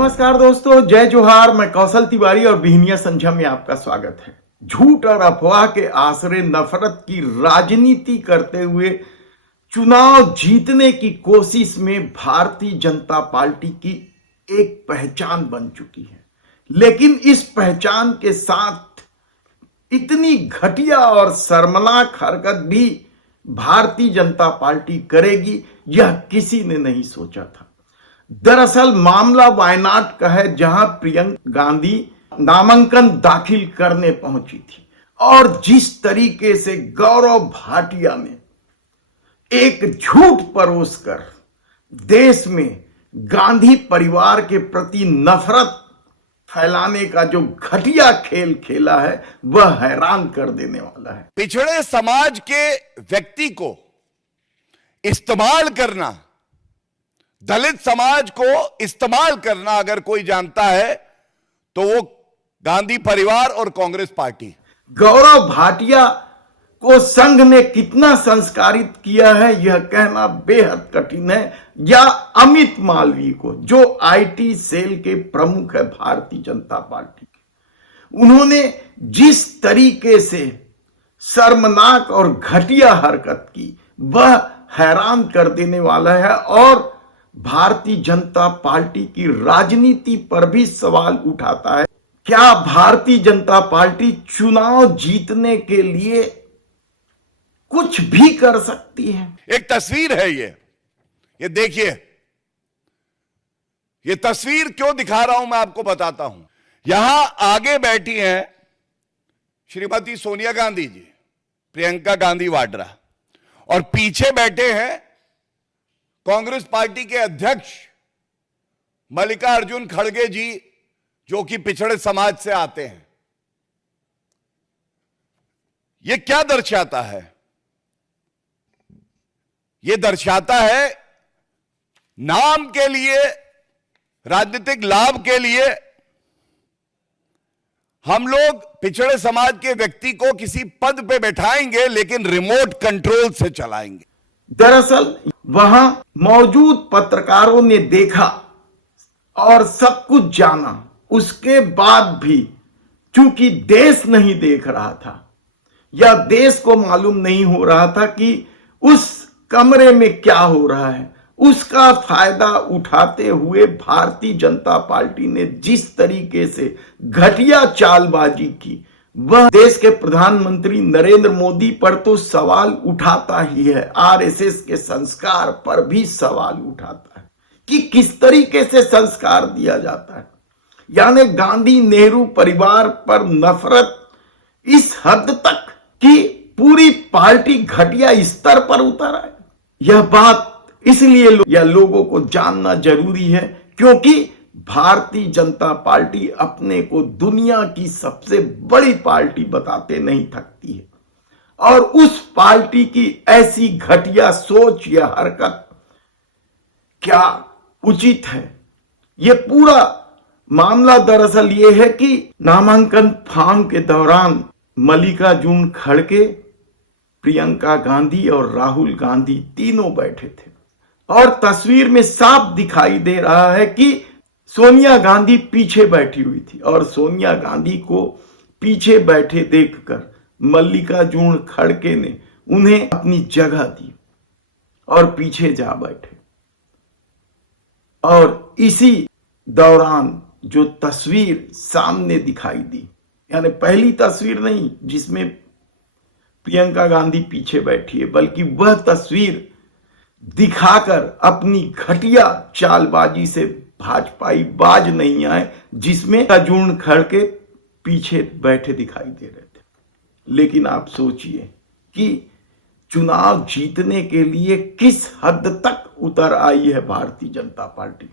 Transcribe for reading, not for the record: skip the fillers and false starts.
नमस्कार दोस्तों, जय जोहार। मैं कौशल तिवारी और बिहनिया संझा में आपका स्वागत है। झूठ और अफवाह के आसरे नफरत की राजनीति करते हुए चुनाव जीतने की कोशिश में भारतीय जनता पार्टी की एक पहचान बन चुकी है। लेकिन इस पहचान के साथ इतनी घटिया और शर्मनाक हरकत भी भारतीय जनता पार्टी करेगी, यह किसी ने नहीं सोचा था। दरअसल मामला वायनाड का है, जहां प्रियंका गांधी नामांकन दाखिल करने पहुंची थी और जिस तरीके से गौरव भाटिया ने एक झूठ परोसकर देश में गांधी परिवार के प्रति नफरत फैलाने का जो घटिया खेल खेला है, वह हैरान कर देने वाला है। पिछड़े समाज के व्यक्ति को इस्तेमाल करना, दलित समाज को इस्तेमाल करना अगर कोई जानता है तो वो गांधी परिवार और कांग्रेस पार्टी। गौरव भाटिया को संघ ने कितना संस्कारित किया है यह कहना बेहद कठिन है, या अमित मालवीय को, जो आईटी सेल के प्रमुख है भारतीय जनता पार्टी के, उन्होंने जिस तरीके से शर्मनाक और घटिया हरकत की वह हैरान कर देने वाला है और भारतीय जनता पार्टी की राजनीति पर भी सवाल उठाता है। क्या भारतीय जनता पार्टी चुनाव जीतने के लिए कुछ भी कर सकती है? एक तस्वीर है ये देखिए। ये तस्वीर क्यों दिखा रहा हूं मैं आपको बताता हूं। यहां आगे बैठी हैं श्रीमती सोनिया गांधी जी, प्रियंका गांधी वाड्रा, और पीछे बैठे हैं कांग्रेस पार्टी के अध्यक्ष मल्लिकार्जुन खड़गे जी, जो कि पिछड़े समाज से आते हैं। यह क्या दर्शाता है? यह दर्शाता है नाम के लिए, राजनीतिक लाभ के लिए हम लोग पिछड़े समाज के व्यक्ति को किसी पद पे बैठाएंगे लेकिन रिमोट कंट्रोल से चलाएंगे। दरअसल वहां मौजूद पत्रकारों ने देखा और सब कुछ जाना, उसके बाद भी चूंकि देश नहीं देख रहा था या देश को मालूम नहीं हो रहा था कि उस कमरे में क्या हो रहा है, उसका फायदा उठाते हुए भारतीय जनता पार्टी ने जिस तरीके से घटिया चालबाजी की, वह देश के प्रधानमंत्री नरेंद्र मोदी पर तो सवाल उठाता ही है, आरएसएस के संस्कार पर भी सवाल उठाता है कि किस तरीके से संस्कार दिया जाता है। यानी गांधी नेहरू परिवार पर नफरत इस हद तक कि पूरी पार्टी घटिया स्तर पर उतर आए। यह बात इसलिए लोगों को जानना जरूरी है क्योंकि भारतीय जनता पार्टी अपने को दुनिया की सबसे बड़ी पार्टी बताते नहीं थकती है, और उस पार्टी की ऐसी घटिया सोच या हरकत क्या उचित है? यह पूरा मामला दरअसल यह है कि नामांकन फॉर्म के दौरान मल्लिकार्जुन खड़गे, प्रियंका गांधी और राहुल गांधी तीनों बैठे थे और तस्वीर में साफ दिखाई दे रहा है कि सोनिया गांधी पीछे बैठी हुई थी और सोनिया गांधी को पीछे बैठे देखकर मल्लिकार्जुन खड़गे ने उन्हें अपनी जगह दी और पीछे जा बैठे। और इसी दौरान जो तस्वीर सामने दिखाई दी, यानी पहली तस्वीर नहीं जिसमें प्रियंका गांधी पीछे बैठी है, बल्कि वह तस्वीर दिखाकर अपनी घटिया चालबाजी से भाजपाई बाज नहीं आए, जिसमें अर्जुन खड़गे पीछे बैठे दिखाई दे रहे थे। लेकिन आप सोचिए कि चुनाव जीतने के लिए किस हद तक उतर आई है भारतीय जनता पार्टी।